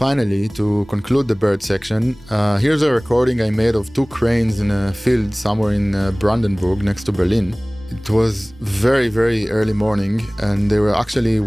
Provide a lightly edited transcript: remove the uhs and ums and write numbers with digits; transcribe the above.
Finally, to conclude the bird section, here's a recording I made of two cranes in a field somewhere in Brandenburg next to Berlin. It was very, very early morning, and they were actually